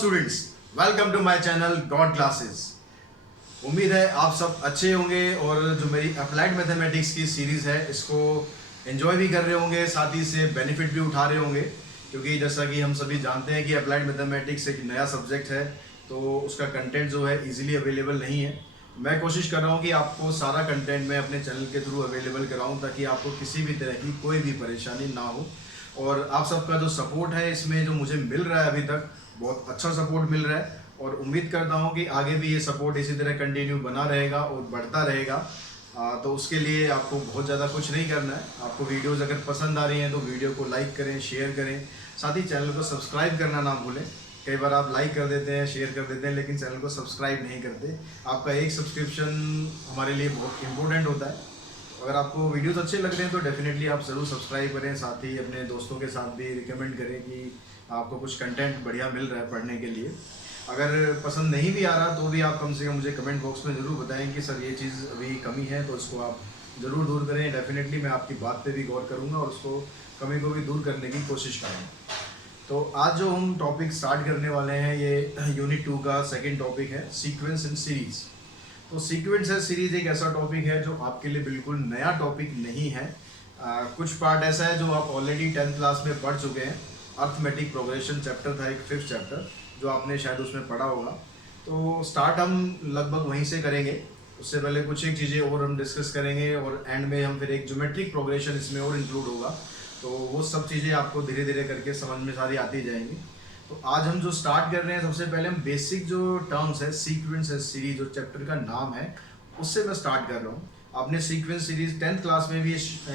Students, welcome to my channel god classes. उम्मीद है आप सब अच्छे होंगे और जो मेरी अप्लाइड मैथमेटिक्स की सीरीज़ है इसको एंजॉय भी कर रहे होंगे, साथ ही से बेनिफिट भी उठा रहे होंगे। क्योंकि जैसा कि हम सभी जानते हैं कि अप्लाइड मैथमेटिक्स एक नया सब्जेक्ट है, तो उसका कंटेंट जो है इजीली अवेलेबल नहीं है। मैं कोशिश कर रहा हूँ कि आपको सारा कंटेंट मैं अपने चैनल के थ्रू अवेलेबल कराऊँ, ताकि आपको किसी भी तरह की कोई भी परेशानी ना हो। और आप सबका जो सपोर्ट है इसमें जो मुझे मिल रहा है अभी तक, बहुत अच्छा सपोर्ट मिल रहा है और उम्मीद करता हूँ कि आगे भी ये सपोर्ट इसी तरह कंटिन्यू बना रहेगा और बढ़ता रहेगा। तो उसके लिए आपको बहुत ज़्यादा कुछ नहीं करना है। आपको वीडियोज़ अगर पसंद आ रही हैं तो वीडियो को लाइक करें, शेयर करें, साथ ही चैनल को सब्सक्राइब करना ना भूलें। कई बार आप लाइक कर देते हैं, शेयर कर देते हैं, लेकिन चैनल को सब्सक्राइब नहीं करते। आपका एक सब्सक्रिप्शन हमारे लिए बहुत इंपॉर्टेंट होता है। अगर आपको वीडियोस अच्छे लग रहे हैं तो डेफिनेटली आप ज़रूर सब्सक्राइब करें, साथ ही अपने दोस्तों के साथ भी रिकमेंड करें कि आपको कुछ कंटेंट बढ़िया मिल रहा है पढ़ने के लिए। अगर पसंद नहीं भी आ रहा तो भी आप कम से कम मुझे कमेंट बॉक्स में ज़रूर बताएं कि सर ये चीज़ अभी कमी है, तो इसको आप ज़रूर दूर करें। डेफिनेटली मैं आपकी बात पे भी गौर करूँगा और उसको कमी को भी दूर करने की कोशिश करूँगा। तो आज जो हम टॉपिक स्टार्ट करने वाले हैं ये यूनिट 2 का सेकेंड टॉपिक है, सीक्वेंस एंड सीरीज़। तो सीक्वेंस है सीरीज एक ऐसा टॉपिक है जो आपके लिए बिल्कुल नया टॉपिक नहीं है। कुछ पार्ट ऐसा है जो आप ऑलरेडी 10th क्लास में पढ़ चुके हैं। अर्थमेटिक प्रोग्रेशन चैप्टर था, एक 5th चैप्टर, जो आपने शायद उसमें पढ़ा होगा। तो स्टार्ट हम लगभग वहीं से करेंगे। उससे पहले कुछ एक चीज़ें और हम डिस्कस करेंगे और एंड में हम फिर एक ज्योमेट्रिक प्रोग्रेशन इसमें और इंक्लूड होगा। तो वो सब चीज़ें आपको धीरे धीरे करके समझ में सारी आती जाएंगी। तो आज हम जो स्टार्ट कर रहे हैं, सबसे पहले हम बेसिक जो टर्म्स है, सीक्वेंस है सीरीज, जो चैप्टर का नाम है, उससे मैं स्टार्ट कर रहा हूँ। आपने सीक्वेंस सीरीज 10th क्लास में भी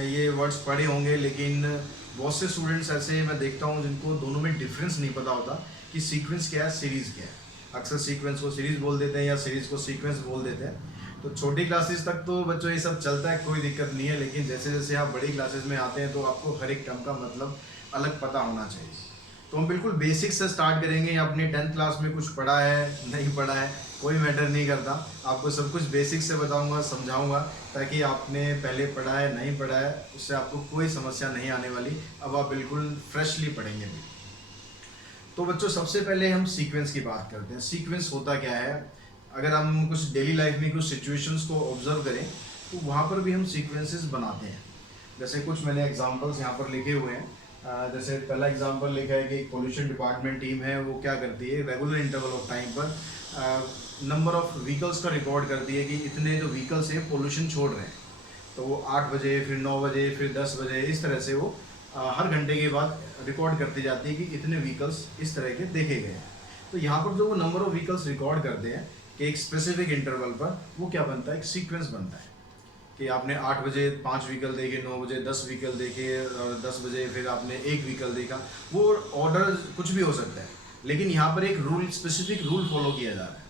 ये वर्ड्स पढ़े होंगे, लेकिन बहुत से स्टूडेंट्स ऐसे मैं देखता हूँ जिनको दोनों में डिफरेंस नहीं पता होता कि सीक्वेंस क्या है, सीरीज़ क्या है। अक्सर सीक्वेंस को सीरीज़ बोल देते हैं या सीरीज़ को सीक्वेंस बोल देते हैं। तो छोटी क्लासेस तक तो बच्चों ये सब चलता है, कोई दिक्कत नहीं है, लेकिन जैसे जैसे आप बड़ी क्लासेस में आते हैं तो आपको हर एक टर्म का मतलब अलग पता होना चाहिए। तो हम बिल्कुल बेसिक से स्टार्ट करेंगे। आपने 10th क्लास में कुछ पढ़ा है नहीं पढ़ा है कोई मैटर नहीं करता, आपको सब कुछ बेसिक से बताऊंगा, समझाऊंगा, ताकि आपने पहले पढ़ा है नहीं पढ़ा है उससे आपको कोई समस्या नहीं आने वाली। अब आप बिल्कुल फ्रेशली पढ़ेंगे भी। तो बच्चों, सबसे पहले हम सीक्वेंस की बात करते हैं। सीक्वेंस होता क्या है? अगर हम कुछ डेली लाइफ में कुछ सिचुएशंस को ऑब्जर्व करें तो वहाँ पर भी हम सीक्वेंसेस बनाते हैं। जैसे कुछ मैंने एग्जांपल्स यहाँ पर लिखे हुए हैं। जैसे पहला एग्जांपल लिखा है कि पोल्यूशन डिपार्टमेंट टीम है, वो क्या करती है, रेगुलर इंटरवल ऑफ टाइम पर नंबर ऑफ व्हीकल्स का रिकॉर्ड करती है कि इतने जो व्हीकल्स हैं पोल्यूशन छोड़ रहे हैं। तो वो 8 बजे, फिर 9 बजे, फिर 10 बजे, इस तरह से वो हर घंटे के बाद रिकॉर्ड करती जाती है कि इतने व्हीकल्स इस तरह के देखे गए हैं। तो यहाँ पर जो वो नंबर ऑफ व्हीकल्स रिकॉर्ड करते हैं कि एक स्पेसिफिक इंटरवल पर, वो क्या बनता है, एक सीक्वेंस बनता है कि आपने 8 बजे 5 व्हीकल देखे, 9 बजे 10 व्हीकल देखे, 10 बजे फिर आपने 1 व्हीकल देखा। वो ऑर्डर कुछ भी हो सकता है, लेकिन यहाँ पर एक रूल, स्पेसिफिक रूल फॉलो किया जा रहा है।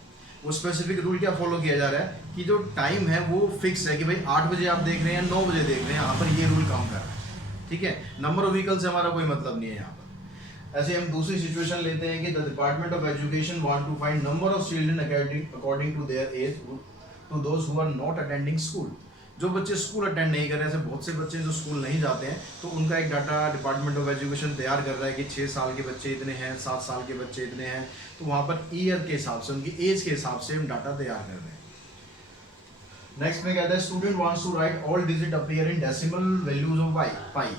वो स्पेसिफिक रूल क्या फॉलो किया जा रहा है कि जो टाइम है वो फिक्स है कि भाई 8 बजे आप देख रहे हैं, 9 बजे देख रहे हैं, यहाँ पर ये रूल काम कर रहा है। ठीक है, नंबर ऑफ व्हीकल से हमारा कोई मतलब नहीं है यहाँ पर। ऐसे हम दूसरी सिचुएशन लेते हैं कि the department of education want to find number of children according to their age to those who are not attending school. जो बच्चे स्कूल अटेंड नहीं कर रहे हैं, ऐसे बहुत से बच्चे जो स्कूल नहीं जाते हैं, तो उनका एक डाटा डिपार्टमेंट ऑफ एजुकेशन तैयार कर रहा है कि 6 साल के बच्चे इतने हैं, 7 साल के बच्चे इतने हैं। तो वहाँ पर ईयर के हिसाब से, उनकी एज के हिसाब से हम डाटा तैयार कर रहे हैं। नेक्स्ट में कहता है student wants to write all digit appear in decimal values of pi.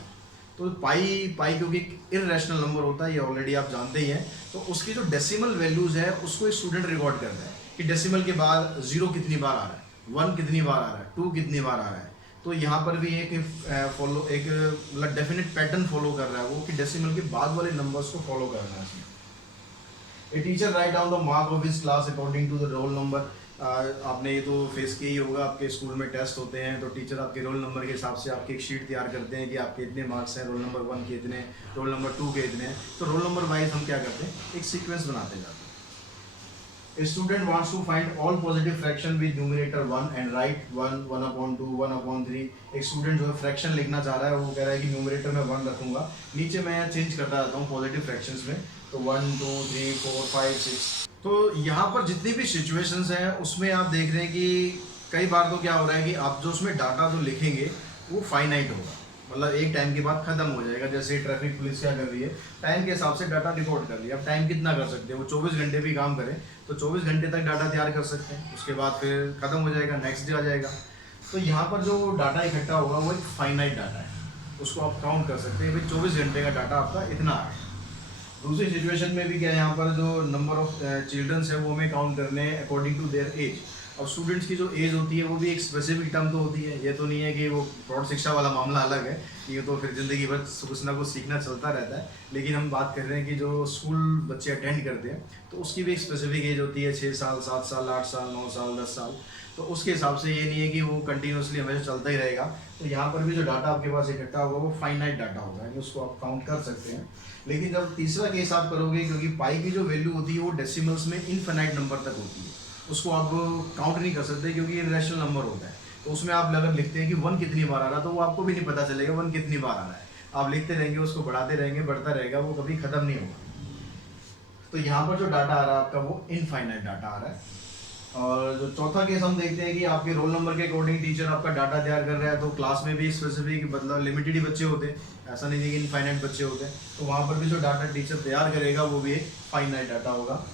तो पाई क्योंकि इररेशनल नंबर होता है, ये ऑलरेडी आप जानते ही हैं। तो उसकी जो डेसिमल वैल्यूज है उसको स्टूडेंट रिकॉर्ड करता है कि डेसिमल के बाद 0 कितनी बार आ रहा है, 1 कितनी बार आ रहा है, 2 कितनी बार आ रहा है। तो यहाँ पर भी एक मतलब डेफिनेट पैटर्न फॉलो कर रहा है वो, कि डेसिमल के बाद वाले नंबर्स को फॉलो कर रहा है इसमें। A teacher write down the mark of his class according to the roll number. आपने ये तो फेस किया ही होगा, आपके स्कूल में टेस्ट होते हैं तो टीचर आपके रोल नंबर के हिसाब से आपकी एक शीट तैयार करते हैं कि आपके इतने मार्क्स हैं, रोल नंबर 1 के इतने, रोल नंबर 2 के इतने। तो रोल नंबर वाइज हम क्या करते हैं, एक सीक्वेंस बनाते जाते हैं। A student wants to find all positive fraction with numerator 1 and write 1, 1/2, 1/3। एक स्टूडेंट जो है फ्रैक्शन लिखना चाह रहा है, वो कह रहा है कि न्यूमरेटर में 1 रखूंगा, नीचे मैं चेंज करता जाता हूँ पॉजिटिव फ्रैक्शंस में। तो 1, 2, 3, 4, 5, 6। तो यहाँ पर जितनी भी सिचुएशंस हैं उसमें आप देख रहे हैं कि कई बार तो क्या हो रहा है कि आप जो उसमें डाटा जो लिखेंगे वो फाइनाइट होगा, मतलब एक टाइम के बाद खत्म हो जाएगा। जैसे ट्रैफिक पुलिस क्या कर रही है, टाइम के हिसाब से डाटा रिकॉर्ड कर लिया। अब टाइम कितना कर सकते हैं, वो 24 घंटे भी काम करें तो 24 घंटे तक डाटा तैयार कर सकते हैं, उसके बाद फिर खत्म हो जाएगा, नेक्स्ट डे आ जाएगा। तो यहाँ पर जो डाटा इकट्ठा होगा वो एक फाइनाइट डाटा है, उसको आप काउंट कर सकते हैं भाई 24 घंटे का डाटा आपका इतना है। दूसरी सिचुएशन में भी क्या है, यहाँ पर जो नंबर ऑफ चिल्ड्रंस है वो हमें काउंट करने हैं अकॉर्डिंग टू देयर एज। अब स्टूडेंट्स की जो एज होती है वो भी एक स्पेसिफिक टर्म तो होती है, ये तो नहीं है कि वो प्रौढ़ शिक्षा वाला मामला अलग है, ये तो फिर ज़िंदगी भर कुछ ना कुछ सीखना चलता रहता है। लेकिन हम बात कर रहे हैं कि जो स्कूल बच्चे अटेंड करते हैं तो उसकी भी एक स्पेसिफिक एज होती है, 6 साल, 7 साल, 8 साल, 9 साल, 10 साल। तो उसके हिसाब से ये नहीं है कि वो कंटिन्यूसली हमेशा चलता ही रहेगा। तो यहाँ पर भी जो डाटा आपके पास इकट्ठा होगा वो फाइनाइट डाटा होगा, यानी उसको आप काउंट कर सकते हैं। लेकिन जब तीसरा केस आप करोगे, क्योंकि पाई की जो वैल्यू होती है वो डेसिमल्स में इनफिनाइट नंबर तक होती है, उसको आप काउंट नहीं कर सकते क्योंकि ये रैशनल नंबर होता है। तो उसमें आप अगर लिखते हैं कि 1 कितनी बार आ रहा है तो वो आपको भी नहीं पता चलेगा 1 कितनी बार आ रहा है। आप लिखते रहेंगे, उसको बढ़ाते रहेंगे, बढ़ता रहेगा, वो कभी खत्म नहीं होगा। तो यहाँ पर जो डाटा आ रहा है आपका वो इनफाइनाइट डाटा आ रहा है। और जो चौथा केस हम देखते हैं कि आपके रोल नंबर के अकॉर्डिंग टीचर आपका डाटा तैयार कर रहा है, तो क्लास में भी स्पेसिफिक मतलब लिमिटेड ही बच्चे होते हैं, ऐसा नहीं है कि इनफाइनाइट बच्चे होते हैं। तो वहाँ पर भी जो डाटा टीचर तैयार करेगा वो भी एक फाइनाइट डाटा होगा।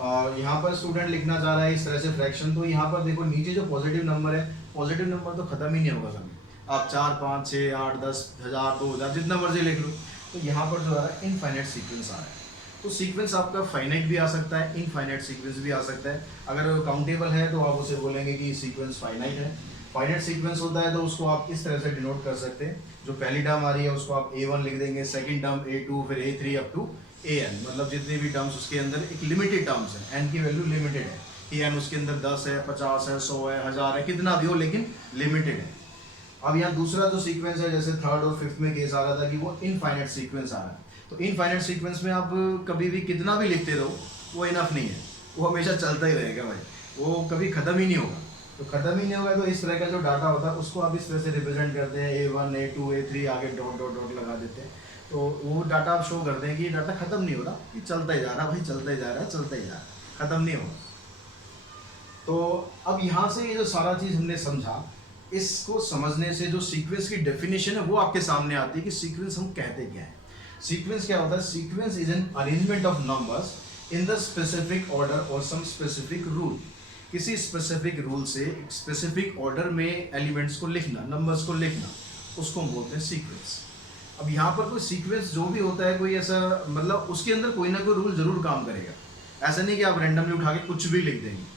और यहाँ पर स्टूडेंट लिखना चाह रहा है इस तरह से फ्रैक्शन, तो यहाँ पर देखो नीचे जो पॉजिटिव नंबर है, पॉजिटिव नंबर तो खत्म ही नहीं होगा कभी, आप 4, 5, 6, 8, 10, 1000, 2000 जितना मर्जी लिख लो। तो यहाँ पर जो आ रहा है इनफाइनाइट सीक्वेंस आ रहा है। तो सीक्वेंस आपका फाइनाइट भी आ सकता है, इनफाइनाइट सीक्वेंस भी आ सकता है। अगर काउंटेबल है तो आप उसे बोलेंगे कि सीक्वेंस फाइनाइट है। फाइनाइट सीक्वेंस होता है तो उसको आप इस तरह से डिनोट कर सकते हैं, जो पहली टर्म आ रही है उसको आप A1 लिख देंगे, सेकंड टर्म A2, फिर A3 अप टू AN, मतलब जितने भी टर्म्स उसके अंदर एक लिमिटेड टर्म्स है, n की वैल्यू लिमिटेड है कि n उसके अंदर 10 है, 50 है, 100 है, 1000 है, कितना भी हो लेकिन लिमिटेड है। अब यहाँ दूसरा जो सीक्वेंस है, जैसे थर्ड और फिफ्थ में केस आ रहा था कि वो इनफाइनाइट सीक्वेंस आ रहा है, तो इनफाइनाइट सीक्वेंस में आप कभी भी कितना भी लिखते रहो वो इनफ नहीं है, वो हमेशा चलता ही रहेगा भाई, वो कभी खत्म ही नहीं होगा। तो खत्म ही नहीं होगा तो इस तरह का जो डाटा होता है उसको आप इस तरह से रिप्रेजेंट करते हैं, A1, A2, A3 आगे डॉट डॉट डॉट लगा देते हैं। तो वो डाटा आप शो करते हैं कि ये डाटा खत्म नहीं हो रहा, ये चलता ही जा रहा है भाई, चलता ही जा रहा है, चलता ही जा रहा है, खत्म नहीं होगा। तो अब यहाँ से ये जो सारा चीज़ हमने समझा, इसको समझने से जो सीक्वेंस की डेफिनेशन है वो आपके सामने आती है कि सीक्वेंस हम कहते क्या है। सीक्वेंस क्या होता है? Sequence is an arrangement of numbers in the specific order और सम स्पेसिफिक रूल। किसी स्पेसिफिक रूल से स्पेसिफिक ऑर्डर में एलिमेंट्स को लिखना, नंबर्स को लिखना, उसको हम बोलते हैं सीक्वेंस। अब यहाँ पर कोई सीक्वेंस जो भी होता है, कोई ऐसा मतलब उसके अंदर कोई ना कोई रूल जरूर काम करेगा। ऐसा नहीं कि आप रैंडमली उठा के कुछ भी लिख देंगे।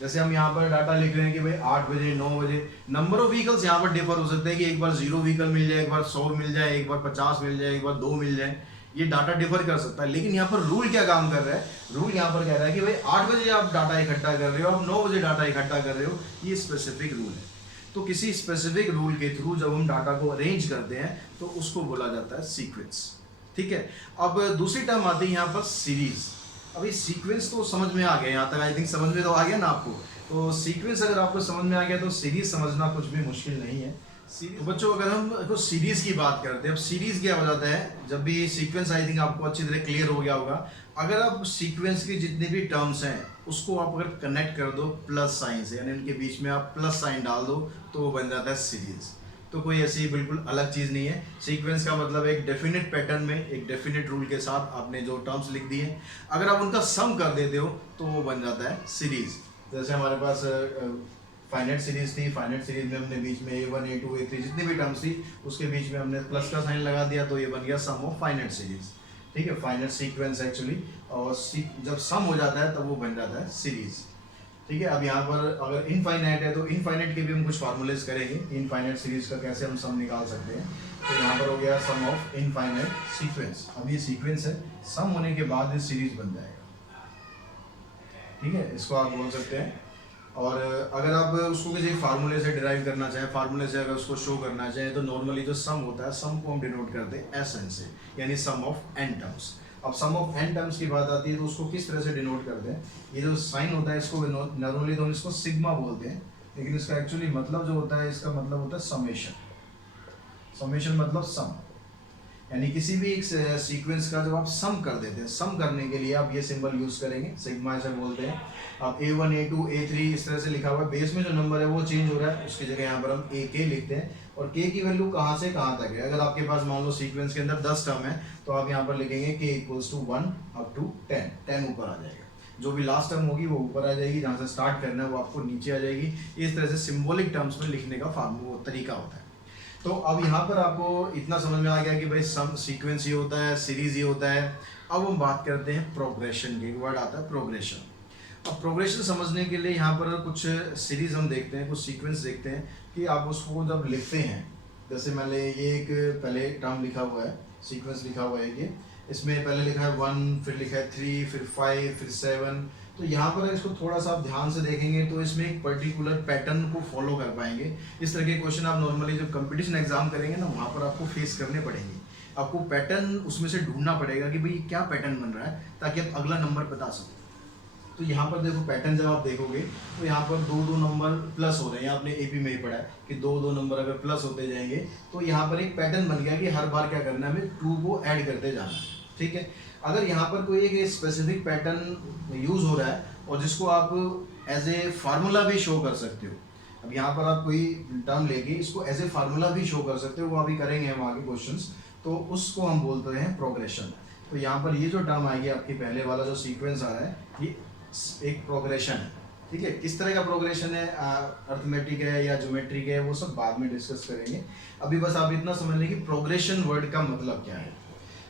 जैसे हम यहाँ पर डाटा लिख रहे हैं कि भाई 8 बजे 9 बजे, नंबर ऑफ व्हीकल्स यहाँ पर डिफर हो सकते हैं कि एक बार 0 व्हीकल मिल जाए, एक बार 100 मिल जाए, एक बार 50 मिल जाए, एक बार 2 मिल जाए, ये डाटा डिफर कर सकता है। लेकिन यहाँ पर रूल क्या काम कर रहा है? रूल यहाँ पर कह रहा है कि भाई 8 बजे आप डाटा इकट्ठा कर रहे हो, आप 9 बजे डाटा इकट्ठा कर रहे हो, ये स्पेसिफिक रूल है। तो किसी स्पेसिफिक रूल के थ्रू जब हम डाटा को अरेंज करते हैं तो उसको बोला जाता है सीक्वेंस। ठीक है, अब दूसरी टर्म आती है यहाँ पर सीरीज। अभी सीक्वेंस तो समझ में आ गया, यहाँ तक आई थिंक समझ में तो आ गया ना आपको। तो सीक्वेंस अगर आपको समझ में आ गया तो सीरीज समझना कुछ भी मुश्किल नहीं है। तो बच्चों अगर हम सीरीज की बात करते हैं, अब सीरीज क्या हो जाता है, जब भी सीक्वेंस आई थिंक आपको अच्छी तरह क्लियर हो गया होगा। अगर आप सीक्वेंस की जितने भी टर्म्स हैं उसको आप अगर कनेक्ट कर दो प्लस साइन से, यानी उनके बीच में आप प्लस साइन डाल दो तो वो बन जाता है सीरीज। तो कोई ऐसी बिल्कुल अलग चीज़ नहीं है। सीक्वेंस का मतलब एक डेफिनेट पैटर्न में एक डेफिनेट रूल के साथ आपने जो टर्म्स लिख दी हैं, अगर आप उनका सम कर देते हो तो वो बन जाता है सीरीज। जैसे हमारे पास फाइनाइट सीरीज थी, फाइनाइट सीरीज में हमने बीच में A1, A2, A3 जितनी भी टर्म्स थी उसके बीच में हमने प्लस का साइन लगा दिया तो ये बन गया सम ऑफ फाइनाइट सीरीज। ठीक है, फाइनाइट सीक्वेंस एक्चुअली, और जब सम हो जाता है तब वो बन जाता है सीरीज। ठीक है, अब यहाँ पर अगर इनफाइनाइट है तो इनफाइनाइट के भी हम कुछ फार्मूलेज करेंगे, इनफाइनाइट सीरीज का कैसे हम सम निकाल सकते हैं। तो यहाँ पर हो गया सम ऑफ इनफाइनाइट सीक्वेंस। अब ये सीक्वेंस है, सम होने के बाद ये सीरीज बन जाएगा। ठीक है, इसको आप बोल सकते हैं। और अगर आप उसको किसी फार्मूले से डिराइव करना चाहें, फार्मूले से अगर उसको शो करना चाहें तो नॉर्मली जो सम होता है, सम को हम डिनोट करते हैं SN से, यानी सम ऑफ n टर्म्स। अब सम ऑफ n टर्म्स की बात आती है तो उसको किस तरह से डिनोट करते हैं? ये जो साइन होता है इसको नॉर्मली तो हम इसको सिग्मा बोलते हैं, लेकिन इसका एक्चुअली मतलब जो होता है, इसका मतलब होता है समेशन। समेशन मतलब सम, यानी किसी भी एक सीक्वेंस का जब आप सम कर देते हैं, सम करने के लिए आप ये सिंबल यूज करेंगे, सिग्मा ऐसे बोलते हैं। अब A1, A2, A3 इस तरह से लिखा हुआ है, बेस में जो नंबर है वो चेंज हो रहा है, उसकी जगह यहाँ पर हम AK लिखते हैं और k की वैल्यू कहाँ से कहाँ तक है। अगर आपके पास मान लो सीक्वेंस के अंदर 10 टर्म है तो आप यहाँ पर लिखेंगे k equals to 1 up to 10 ऊपर आ जाएगा। जो भी लास्ट टर्म होगी वो ऊपर आ जाएगी, जहाँ से स्टार्ट करना है वो आपको नीचे आ जाएगी। इस तरह से सिंबॉलिक टर्म्स में लिखने का तरीका होता है। तो अब यहाँ पर आपको इतना समझ में आ गया कि भाई सम सीक्वेंस ये होता है, सीरीज ये होता है। अब हम बात करते हैं प्रोग्रेशन की। वर्ड आता है प्रोग्रेशन। अब प्रोग्रेशन समझने के लिए यहाँ पर कुछ सीरीज हम देखते हैं, कुछ सीक्वेंस देखते हैं कि आप उसको जब लिखते हैं, जैसे मैंने ये एक पहले टर्म लिखा हुआ है, सीक्वेंस लिखा हुआ है कि इसमें पहले लिखा है 1, फिर लिखा है 3, फिर 5, फिर 7। तो यहाँ पर इसको थोड़ा सा आप ध्यान से देखेंगे तो इसमें एक पर्टिकुलर पैटर्न को फॉलो कर पाएंगे। इस तरह के क्वेश्चन आप नॉर्मली जब कंपटीशन एग्जाम करेंगे ना, वहाँ पर आपको फेस करने पड़ेंगे। आपको पैटर्न उसमें से ढूंढना पड़ेगा कि भाई क्या पैटर्न बन रहा है, ताकि आप अगला नंबर बता सको। तो यहाँ पर देखो पैटर्न जब आप देखोगे तो यहाँ पर 2-2 नंबर प्लस हो रहे हैं। आपने एपी में ही पढ़ा है कि 2-2 नंबर अगर प्लस होते जाएंगे तो यहाँ पर एक पैटर्न बन गया कि हर बार क्या करना है, हमें 2 को ऐड करते जाना है। ठीक है, अगर यहाँ पर कोई एक स्पेसिफिक पैटर्न यूज हो रहा है और जिसको आप एज ए फार्मूला भी शो कर सकते हो, अब यहाँ पर आप कोई टर्म लेके इसको एज ए फार्मूला भी शो कर सकते हो, वो अभी करेंगे हम आगे क्वेश्चंस, तो उसको हम बोलते हैं प्रोग्रेशन। तो यहाँ पर ये जो टर्म आएगी आपकी, पहले वाला जो सीक्वेंस आ रहा है, ये एक प्रोग्रेशन है। ठीक है, किस तरह का प्रोग्रेशन है, अर्थमेटिक है या ज्योमेट्रिक है, वो सब बाद में डिस्कस करेंगे। अभी बस आप इतना समझ लें कि प्रोग्रेशन वर्ड का मतलब क्या है।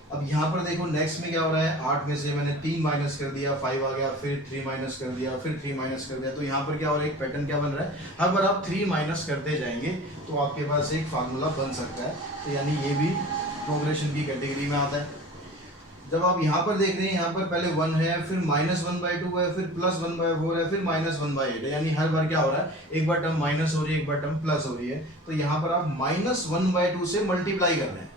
अब यहाँ पर देखो नेक्स्ट में क्या हो रहा है, 8 में से मैंने 3 माइनस कर दिया, 5 आ गया, फिर 3 माइनस कर दिया, फिर 3 माइनस कर दिया। तो यहाँ पर क्या हो रहा है, एक पैटर्न क्या बन रहा है, हर बार आप 3 माइनस करते जाएंगे तो आपके पास एक फार्मूला बन सकता है। तो यानी ये भी प्रोग्रेशन की कैटेगरी में आता है। जब आप यहाँ पर देख रहे हैं, यहाँ पर पहले 1 है, फिर -1/2 है, फिर +1/4 है, फिर -1/8 है। यानी हर बार क्या हो रहा है, एक बार टर्म माइनस हो रही है, एक बार टर्म प्लस हो रही है। तो यहाँ पर आप -1/2 से मल्टीप्लाई कर रहे हैं।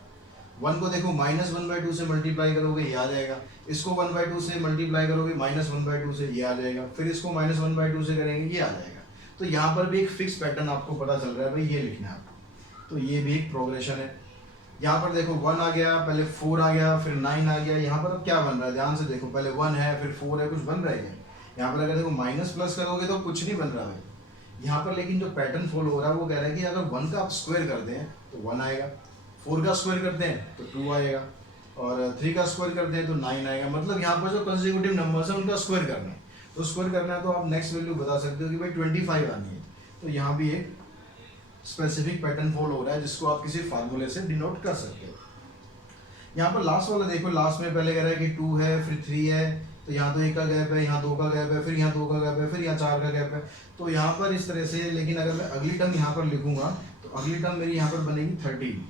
1 को देखो -1/2 से मल्टीप्लाई करोगे ये आ जाएगा, इसको 1/2 से मल्टीप्लाई करोगे -1/2 से ये आ जाएगा, फिर इसको -1/2 से करेंगे ये आ जाएगा। तो यहाँ पर भी एक फिक्स पैटर्न आपको पता चल रहा है, भाई ये लिखना है आपको। तो ये भी एक प्रोग्रेशन है। यहाँ पर देखो 1 आ गया, पहले 4 आ गया, फिर 9 आ गया। यहाँ पर अब क्या बन रहा है, ध्यान से देखो, पहले 1 है, फिर 4 है, कुछ बन रहा है। यहाँ पर अगर देखो माइनस प्लस करोगे तो कुछ नहीं बन रहा है यहाँ पर। लेकिन जो पैटर्न फॉलो हो रहा है वो कह रहा है कि अगर 1 का आप स्क्वायर करते हैं तो 1 आएगा, 4 का स्क्वायर करते हैं तो 2 आएगा, और 3 का स्क्वायर करते हैं तो 9 आएगा। मतलब यहाँ पर जो कंसेक्यूटिव नंबर्स हैं उनका स्क्वायर करना है। तो स्क्वायर करना है तो आप नेक्स्ट वैल्यू बता सकते हो कि भाई 25 आनी है। तो यहाँ भी एक स्पेसिफिक पैटर्न फॉलो हो रहा है जिसको आप किसी फार्मूले से डिनोट कर सकते हो। यहाँ पर लास्ट वाला देखो, लास्ट में पहले कह रहा है कि 2 है, फिर 3 है, तो यहाँ तो 1 का गैप है, यहाँ 2 का गैप है, फिर यहाँ 2 का गैप है, फिर यहाँ 4 का गैप है। तो यहाँ पर इस तरह से, लेकिन अगर मैं अगली टर्म यहाँ पर लिखूंगा तो अगली टर्म मेरी यहाँ पर बनेगी 13।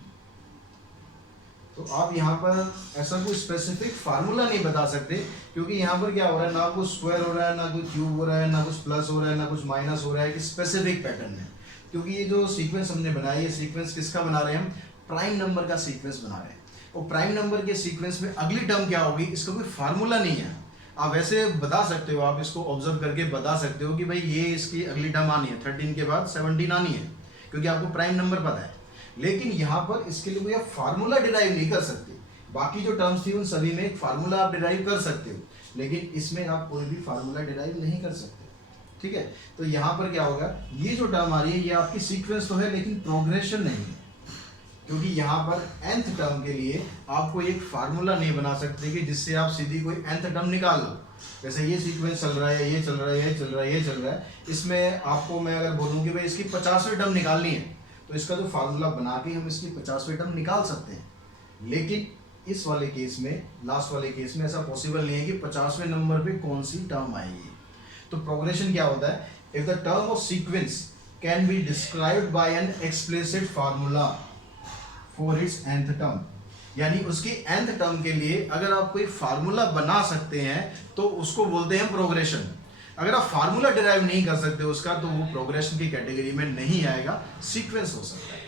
तो आप यहाँ पर ऐसा कोई स्पेसिफिक फार्मूला नहीं बता सकते, क्योंकि यहाँ पर क्या हो रहा है, ना कुछ स्क्वायर हो रहा है, ना कुछ क्यूब हो रहा है, ना कुछ प्लस हो रहा है, ना कुछ माइनस हो रहा है, कि स्पेसिफिक पैटर्न है। क्योंकि ये जो सीक्वेंस हमने बनाया, ये सीक्वेंस किसका बना रहे हैं हम, प्राइम नंबर का सीक्वेंस बना रहे हैं। और प्राइम नंबर के सीक्वेंस में अगली टर्म क्या होगी, इसका कोई फार्मूला नहीं है। आप वैसे बता सकते हो, आप इसको ऑब्जर्व करके बता सकते हो कि भाई ये इसकी अगली टर्म आनी है, 13 के बाद 17 आनी है, क्योंकि आपको प्राइम नंबर पता है। लेकिन यहाँ पर इसके लिए कोई आप फार्मूला डिराइव नहीं कर सकते। बाकी जो टर्म्स थी उन सभी में एक फार्मूला आप डिराइव कर सकते हो, लेकिन इसमें आप कोई भी फार्मूला डिराइव नहीं कर सकते। ठीक है, तो यहाँ पर क्या होगा, ये जो टर्म आ रही है ये आपकी सीक्वेंस तो है लेकिन प्रोग्रेशन नहीं है, क्योंकि यहाँ पर nth टर्म के लिए आपको एक फार्मूला नहीं बना सकते कि जिससे आप सीधी कोई nth टर्म निकाल लो। जैसे ये सीक्वेंस चल रहा है, ये चल रहा है, ये चल रहा है, ये चल रहा है, इसमें आपको मैं अगर बोलूँ कि भाई इसकी 50वीं टर्म निकालनी है, तो इसका जो फार्मूला बना के हम इसकी 50वीं टर्म निकाल सकते हैं। लेकिन इस वाले केस में, लास्ट वाले केस में ऐसा पॉसिबल नहीं है कि 50वें नंबर पे कौन सी टर्म आएगी। तो प्रोग्रेशन क्या होता है, if the term of sequence can be described bye an explicit formula for its nth term, यानी उसकी nth टर्म के लिए अगर आप कोई फार्मूला बना सकते हैं तो उसको बोलते हैं प्रोग्रेशन। अगर आप फार्मूला डिराइव नहीं कर सकते उसका, तो वो प्रोग्रेशन की कैटेगरी में नहीं आएगा, सीक्वेंस हो सकता है।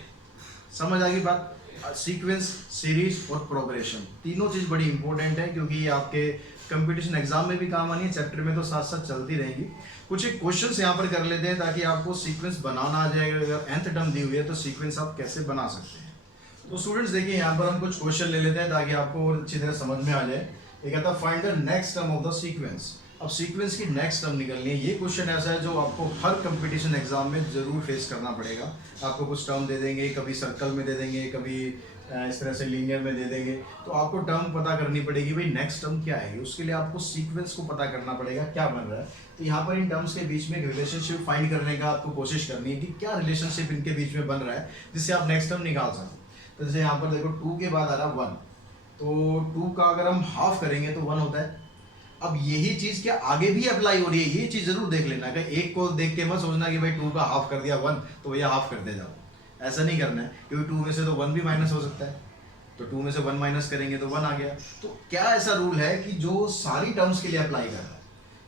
समझ आ गई बात। सीक्वेंस, सीरीज और प्रोग्रेशन तीनों चीज बड़ी इंपॉर्टेंट है, क्योंकि ये आपके कंपटीशन एग्जाम में भी काम आनी है, चैप्टर में तो साथ साथ चलती रहेंगी। कुछ एक क्वेश्चंस यहाँ पर कर लेते हैं ताकि आपको सीक्वेंस बनाना आ जाएगा। अगर nth टर्म दी हुई है तो सीक्वेंस आप कैसे बना सकते हैं। तो स्टूडेंट्स देखिए, यहाँ पर हम कुछ क्वेश्चन ले लेते हैं ताकि आपको अच्छी तरह समझ में आ जाए। ये कहता है find the next term of the sequence. अब सीक्वेंस की नेक्स्ट टर्म निकलनी है। ये क्वेश्चन ऐसा है जो आपको हर कंपटीशन एग्जाम में जरूर फेस करना पड़ेगा। आपको कुछ टर्म दे देंगे, कभी सर्कल में दे देंगे, कभी इस तरह से लीनियर में दे देंगे, तो आपको टर्म पता करनी पड़ेगी भाई नेक्स्ट टर्म क्या आएगी। उसके लिए आपको सीक्वेंस को पता करना पड़ेगा क्या बन रहा है। तो यहाँ पर इन टर्म्स के बीच में एक रिलेशनशिप फाइंड करने का आपको कोशिश करनी है कि क्या रिलेशनशिप इनके बीच में बन रहा है जिससे आप नेक्स्ट टर्म निकाल सको। तो जैसे यहाँ पर देखो 2 के बाद आ रहा 1, तो 2 का अगर हम हाफ करेंगे तो 1 होता है। अब यही चीज क्या आगे भी अप्लाई हो रही है, ये चीज जरूर देख लेना। अगर एक को देख के मत सोचना कि भाई 2 का हाफ कर दिया 1 तो भैया हाफ करते जाओ, ऐसा नहीं करना है, क्योंकि 2 में से तो 1 भी माइनस हो सकता है। तो 2 में से 1 माइनस करेंगे तो 1 आ गया। तो क्या ऐसा रूल है कि जो सारी टर्म्स के लिए अप्लाई कर रहा है।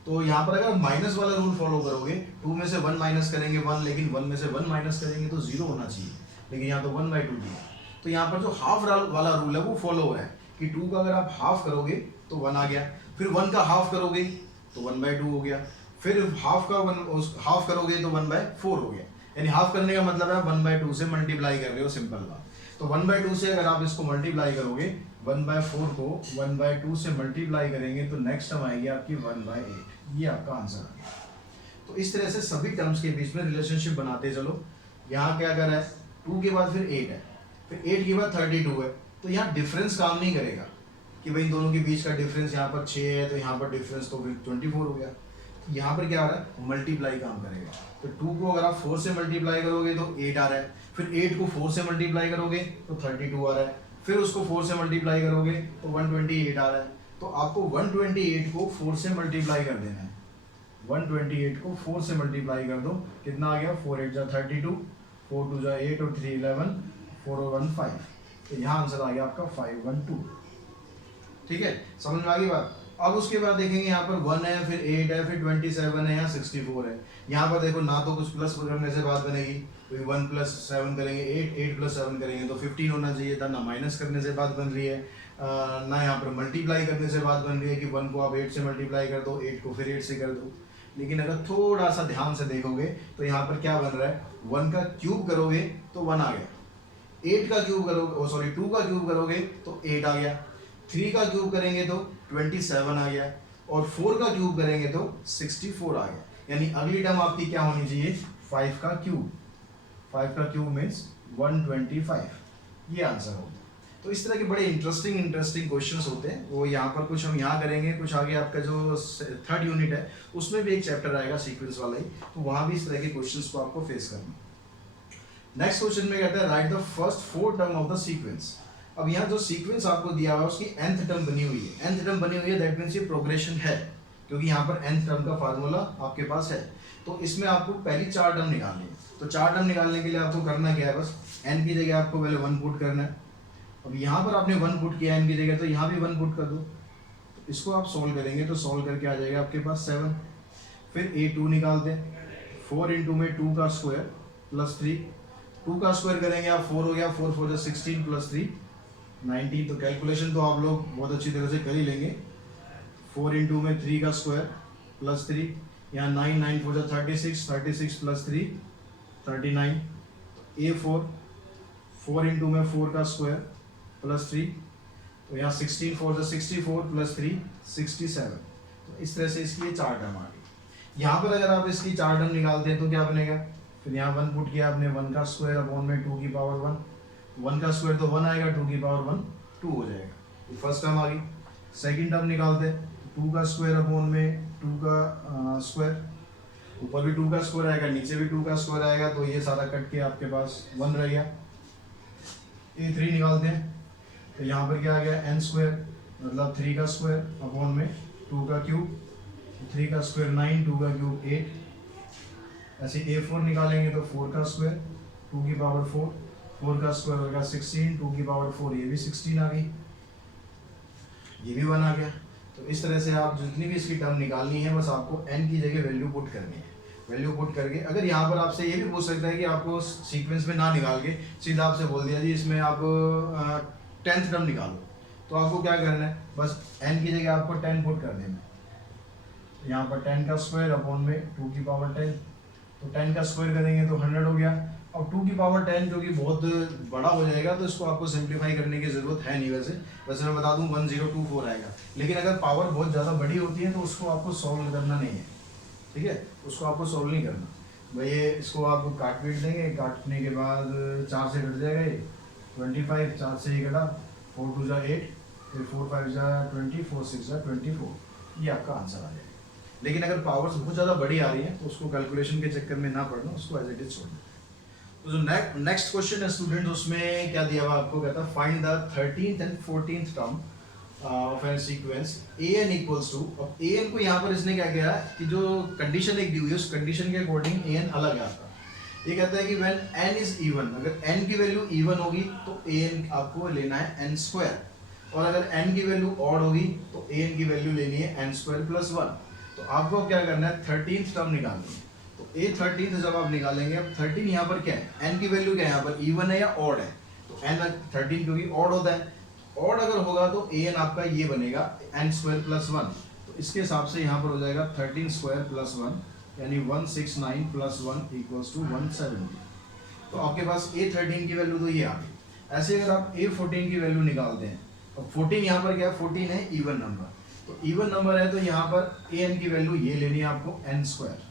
तो यहाँ पर अगर माइनस वाला रूल फॉलो करोगे, 2 में से 1 माइनस करेंगे 1, लेकिन 1 में से 1 माइनस करेंगे तो 0 होना चाहिए, लेकिन यहाँ तो 1/2 दिया। तो यहाँ पर जो हाफ वाला रूल है वो फॉलो हो रहा है कि 2 का अगर आप हाफ करोगे तो 1 आ गया, फिर 1 का हाफ करोगे तो 1/2 हो गया, फिर हाफ करोगे तो 1/4 हो गया। यानी हाफ करने का मतलब है 1/2 से मल्टीप्लाई कर रहे हो, सिंपल बात। तो 1/2 से अगर आप इसको मल्टीप्लाई करोगे, 1/4 को 1/2 से मल्टीप्लाई करेंगे तो नेक्स्ट टर्म आएगी आपकी 1/8। ये आपका आंसर आ गया। तो इस तरह से सभी टर्म्स के बीच में रिलेशनशिप बनाते चलो। यहाँ क्या कर रहा है, 2 के बाद फिर 8 है, फिर 8 के बाद 32 है। तो यहाँ डिफरेंस काम नहीं करेगा कि भाई दोनों के बीच का डिफरेंस यहाँ पर 6 है तो यहाँ पर डिफरेंस तो फिर 24 हो गया। यहाँ पर क्या आ रहा है, मल्टीप्लाई काम करेगा। तो 2 को अगर आप 4 से मल्टीप्लाई करोगे तो 8 आ रहा है, फिर 8 को 4 से मल्टीप्लाई करोगे तो 32 आ रहा है, फिर उसको 4 से मल्टीप्लाई करोगे तो 128 आ रहा है। तो आपको 128 को 4 से मल्टीप्लाई कर देना है। 128 को 4 से मल्टीप्लाई कर दो, कितना आ गया, 4 8 जा 32, 4 2 जा 8 और 3 11, 4 और 1 5। तो यहाँ आंसर आ गया आपका 512। ठीक है, समझ में आ गई बात। अब उसके बाद देखेंगे यहाँ पर 1 है, फिर 8 है, फिर 27 है, यहाँ 64 है। यहाँ पर देखो ना तो कुछ प्लस करने से बात बनेगी, तो 1 + 7 करेंगे 8, 8 + 7 करेंगे तो 15 होना चाहिए था, ना माइनस करने से बात बन रही है, ना यहाँ पर मल्टीप्लाई करने से बात बन रही है कि 1 को आप 8 से मल्टीप्लाई कर दो, 8 को फिर 8 से कर दो। लेकिन अगर थोड़ा सा ध्यान से देखोगे तो यहाँ पर क्या बन रहा है, 1 का क्यूब करोगे तो 1 आ गया, 8 का क्यूब करोगे 2 का क्यूब करोगे तो 8 आ गया, 3 का क्यूब करेंगे तो 27 आ गया, और 4 का क्यूब करेंगे तो 64 आ गया। यानी अगली टर्म आपकी क्या होनी चाहिए, 5 का क्यूब। 5 का क्यूब मीन्स 125। ये आंसर होगा। तो इस तरह के बड़े इंटरेस्टिंग क्वेश्चंस होते हैं। वो यहाँ पर कुछ हम यहाँ करेंगे, कुछ आगे आपका जो 3rd यूनिट है उसमें भी एक चैप्टर आएगा सीक्वेंस वाला ही, तो वहाँ भी इस तरह के क्वेश्चंस को आपको फेस करना। नेक्स्ट क्वेश्चन में कहता है write the first 4 term of the sequence. अब यहाँ जो सीक्वेंस आपको दिया हुआ है उसकी nth टर्म बनी हुई है। nth टर्म बनी हुई है, दैट मीन्स ये प्रोग्रेशन है, क्योंकि यहाँ पर nth टर्म का फार्मूला आपके पास है। तो इसमें आपको पहली 4 टर्म निकालनी है। तो 4 टर्म निकालने के लिए आपको करना क्या है, बस n की जगह आपको पहले 1 पुट करना है। अब यहाँ पर आपने 1 पुट किया n की जगह, तो यहाँ भी 1 पुट कर दो। तो इसको आप सोल्व करेंगे तो सोल्व करके आ जाएगा आपके पास 7। फिर a2 निकालते हैं, 4 × में 2 का स्क्वायर प्लस 3, 2 का स्क्वायर करेंगे आप 4 हो गया, 4 4 जा 16 प्लस 3 19। तो कैलकुलेशन तो आप लोग बहुत अच्छी तरह से कर ही लेंगे। 4 × में 3 का स्क्वायर प्लस 3, यहाँ 9 9 4 जा 36, 36 प्लस 3 39। a4 4 × में 4 का स्क्वायर प्लस 3, तो यहाँ 16 4 जा 64 प्लस 3 67। तो इस तरह से इसकी 4 टर्म आ गई। यहाँ पर अगर आप इसकी 4 टर्म निकालते हैं तो क्या बनेगा, फिर यहाँ 1 पुट किया आपने, 1 का स्क्वायर अपॉन में 2 की पावर 1, 1 का स्क्वायर तो 1 आएगा, 2 की पावर 1 2 हो जाएगा। तो फर्स्ट टर्म आ गई। सेकंड टर्म निकालते हैं, 2 का स्क्वायर अपॉन में 2 का स्क्वायर, ऊपर भी 2 का स्क्वायर आएगा, नीचे भी 2 का स्क्वायर आएगा, तो ये सारा कट के आपके पास 1 रह गया। a3 निकालते हैं, तो यहाँ पर क्या आ गया, n स्क्वायर मतलब 3 का स्क्वायर अपॉन में 2 का क्यूब, 3 का स्क्वायर 9, 2 का क्यूब 8। ऐसे a4 निकालेंगे तो 4 का स्क्वायर 2 की पावर 4, 4 का स्क्वायर होगा 16, 2 की पावर 4, ये भी 16 आ गई, ये भी 1 आ गया। तो इस तरह से आप जितनी भी इसकी टर्म निकालनी है, बस आपको n की जगह वैल्यू पुट करनी है। वैल्यू पुट करके अगर यहाँ पर आपसे ये भी पूछ सकता है कि आपको सीक्वेंस में ना निकाल के सीधा आपसे बोल दिया जी इसमें आप 10th टर्म निकालो, तो आपको क्या करना है, बस n की जगह आपको 10 पुट कर देना है। यहाँ पर 10 का स्क्वायर अपॉन में 2 की पावर 10, तो 10 का स्क्वायर करेंगे तो 100 हो गया। अब 2 की पावर 10 क्योंकि बहुत बड़ा हो जाएगा तो इसको आपको सिंप्लीफाई करने की ज़रूरत है नहीं। वैसे मैं बता दूं 1024 आएगा, लेकिन अगर पावर बहुत ज़्यादा बड़ी होती है तो उसको आपको सॉल्व करना नहीं है, ठीक है, उसको आपको सॉल्व नहीं करना भाई। ये इसको आप काट पीट देंगे, काटने के बाद 4 से कट जाएगा ये 25, 4 से ही कटा, 4 2 जा 8, फिर 4 5 जा 20, 4 6 जा 24, ये आपका आंसर आ जाएगा। लेकिन अगर पावर्स बहुत ज़्यादा बड़ी आ रही है तो उसको कैलकुलेशन के चक्कर में ना पढ़ना, उसको एज इट इज छोड़ना। तो जो नेक्स्ट क्वेश्चन है स्टूडेंट्स, उसमें क्या दिया हुआ आपको, कहता है find the 13th and 14th term of an sequence an equals to. अब an को यहाँ पर इसने क्या किया कि जो कंडीशन एक दी हुई है उस कंडीशन के अकॉर्डिंग an अलग है आपका। ये कहता है कि व्हेन n इज इवन, अगर n की वैल्यू इवन होगी तो an आपको लेना है n स्क्वायर, और अगर n की वैल्यू ऑड होगी तो an की वैल्यू लेनी है n स्क्वायर प्लस 1। तो आपको क्या करना है, 13th टर्म निकालनी है। तो a 13th जब आप निकालेंगे, अब 13 यहाँ पर क्या है, n की वैल्यू क्या है यहाँ पर, इवन है या ऑड है, तो n 13 क्योंकि ऑड होता है, ऑड अगर होगा तो an आपका ये बनेगा n स्क्वायर प्लस 1। तो इसके हिसाब से यहाँ पर हो जाएगा 13 स्क्वायर प्लस 1 यानी 169 प्लस 1 इक्वल्स टू 170। तो आपके पास a 13 की वैल्यू तो ये आ गई। ऐसे अगर आप a 14 की वैल्यू निकालते हैं, अब 14 यहाँ पर क्या है, 14 है इवन नंबर, तो इवन नंबर है तो यहाँ पर an की वैल्यू ये लेनी है आपको n स्क्वायर।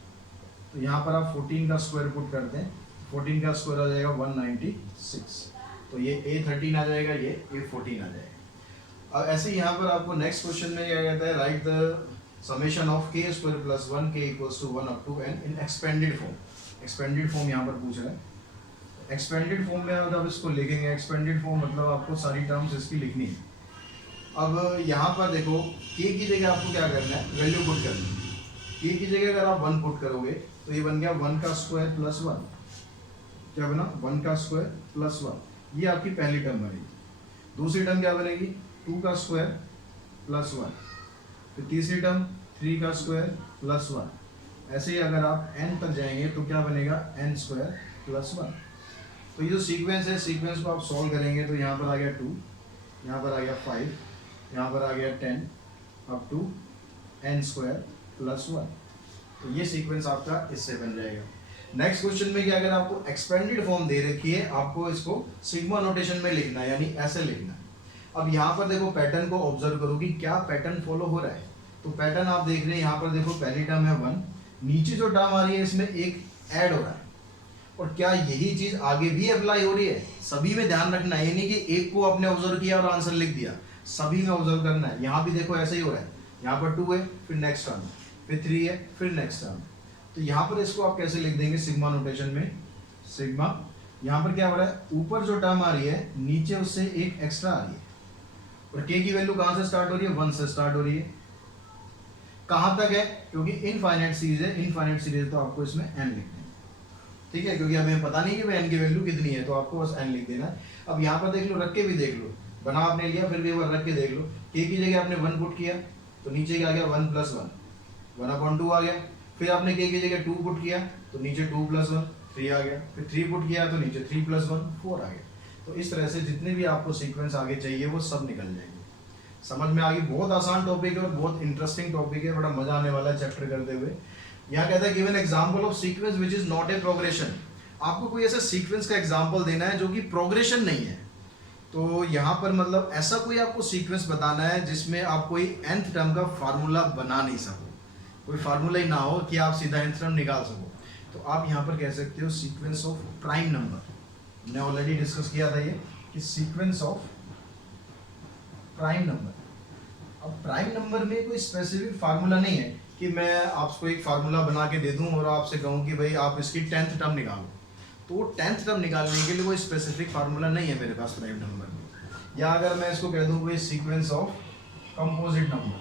तो यहाँ पर आप 14 का स्क्वायर पुट करते हैं, 14 का स्क्वायर आ जाएगा 196, तो ये a13 आ जाएगा, ये a14 आ जाएगा। अब ऐसे यहाँ पर आपको नेक्स्ट क्वेश्चन में क्या कहता है, write the summation of k square plus 1 k equals to 1 up to n in expanded form. Expanded form यहाँ पर पूछ रहा है। एक्सपेंडेड फॉर्म में मतलब इसको लिखेंगे, एक्सपेंडेड फॉर्म मतलब आपको सारी टर्म्स इसकी लिखनी है। अब यहाँ पर देखो k की जगह आपको क्या करना है, वैल्यू पुट करनी है। k की जगह अगर आप 1 पुट करोगे तो ये बन गया 1 का स्क्वायर प्लस 1, क्या बना 1 का स्क्वायर प्लस 1, ये आपकी पहली टर्म बनेगी। दूसरी टर्म क्या बनेगी, 2 का स्क्वायर प्लस 1, फिर तीसरी टर्म 3 का स्क्वायर प्लस 1। ऐसे ही अगर आप n तक जाएंगे तो क्या बनेगा n स्क्वायर प्लस 1। तो ये जो सीक्वेंस है, सीक्वेंस को आप सॉल्व करेंगे तो यहाँ पर आ गया 2, यहाँ पर आ गया 5, यहाँ पर आ गया 10 up to n square plus 1। तो ये सीक्वेंस आपका इससे बन जाएगा। नेक्स्ट क्वेश्चन में क्या, अगर आपको एक्सपेंडेड फॉर्म दे रखी है, आपको इसको सिग्मा नोटेशन में लिखना है, यानी ऐसे लिखना है। अब यहाँ पर देखो पैटर्न को ऑब्जर्व करो कि क्या पैटर्न फॉलो हो रहा है। तो पैटर्न आप देख रहे हैं, यहाँ पर देखो पहली टर्म है 1, नीचे जो टर्म आ रही है इसमें एक ऐड हो रहा है, और क्या यही चीज आगे भी अप्लाई हो रही है, सभी में ध्यान रखना है। ये नहीं कि एक को आपने ऑब्जर्व किया और आंसर लिख दिया, सभी में ऑब्जर्व करना है। यहाँ भी देखो ऐसे ही हो रहा है, यहाँ पर 2 है, फिर नेक्स्ट टर्म, फिर 3 है, फिर नेक्स्ट टर्म। तो यहाँ पर इसको आप कैसे लिख देंगे, सिग्मा नोटेशन में। सिग्मा यहाँ पर क्या हो रहा है, ऊपर जो टर्म आ रही है नीचे उससे एक एक्स्ट्रा आ रही है, और k की वैल्यू कहाँ से स्टार्ट हो रही है, 1 से स्टार्ट हो रही है। कहाँ तक है, क्योंकि इनफाइनाइट सीरीज है, इनफाइनाइट सीरीज तो आपको इसमें n लिखना है, ठीक है, क्योंकि हमें पता नहीं कि n की वैल्यू कितनी है, तो आपको बस n लिख देना है। अब यहाँ पर देख लो, रख के भी देख लो, बना आपने लिया फिर भी एक बार रख के देख लो। k की जगह आपने 1 पुट किया तो नीचे क्या आ गया, 1 प्लस 1, 1/2 आ गया। फिर आपने k की जगह 2 पुट किया तो नीचे 2 प्लस 1 3 आ गया। फिर 3 पुट किया तो नीचे 3 प्लस 1 4 आ गया। तो इस तरह से जितने भी आपको सीक्वेंस आगे चाहिए वो सब निकल जाएंगे। समझ में आ गई। बहुत आसान टॉपिक है और बहुत इंटरेस्टिंग टॉपिक है, बड़ा मजा आने वाला है चैप्टर करते हुए। यहाँ कहता है given example of sequence which is not a progression. आपको कोई ऐसा सीक्वेंस का एग्जांपल देना है जो कि प्रोग्रेशन नहीं है। तो यहाँ पर मतलब ऐसा कोई आपको सीक्वेंस बताना है जिसमें आप कोई nth टर्म का फार्मूला बना नहीं सको, कोई फार्मूला ही ना हो कि आप सीधा nth टर्म निकाल सको। तो आप यहाँ पर कह सकते हो सीक्वेंस ऑफ प्राइम नंबर। हमने ऑलरेडी डिस्कस किया था ये कि सीक्वेंस ऑफ प्राइम नंबर। अब प्राइम नंबर में कोई स्पेसिफिक फार्मूला नहीं है कि मैं आपको एक फार्मूला बना के दे दूं और आपसे कहूं कि भाई आप इसकी 10th टर्म निकालो। तो 10th टर्म निकालने के लिए कोई स्पेसिफिक फार्मूला नहीं है मेरे पास प्राइम नंबर में। या अगर मैं इसको कह दूं कोई सीक्वेंस ऑफ कंपोजिट नंबर,